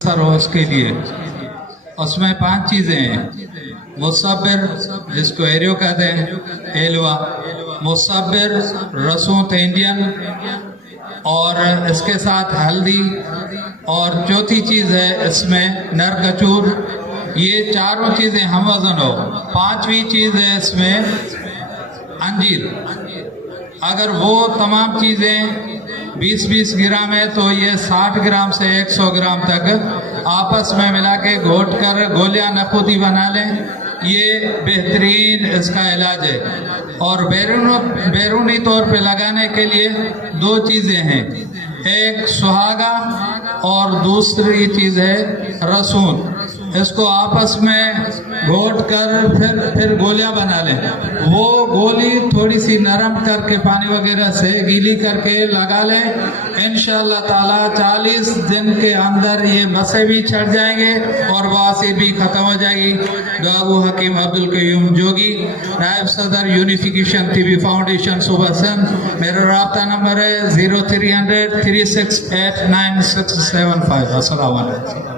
रोज के लिए उसमें 5 चीज़ें हैं। मुसब्बिर जिसको एरियो कहते हैं, एलवा, मुसब्बिर, रसूं इंडियन और इसके साथ हल्दी, और चौथी चीज़ है इसमें नरकचूर। ये चारों चीज़ें हम वज़न हो। 5वीं चीज़ है इसमें अंजीर। अगर वो तमाम चीज़ें 20-20 ग्राम है तो ये 60 ग्राम से 100 ग्राम तक आपस में मिला के घोट कर गोलियां नखूदी बना लें। ये बेहतरीन इसका इलाज है। और बैरूनी तौर पे लगाने के लिए 2 चीज़ें हैं, एक सुहागा और दूसरी चीज़ है रसून। इसको आपस में घोट कर फिर गोलियां बना लें। वो गोली थोड़ी सी नरम करके पानी वगैरह से गीली करके लगा लें। इंशाअल्लाह ताला 40 दिन के अंदर ये मसे भी छट जाएंगे और वासी भी खत्म हो जाएगी। गागू हकीम अब्दुल कयूम जोगी, नायब सदर यूनिफिकेशन टीबी फाउंडेशन सुबहसन। मेरा राब्ता नंबर है 0300 368 9675। अस्सलाम वालेकुम।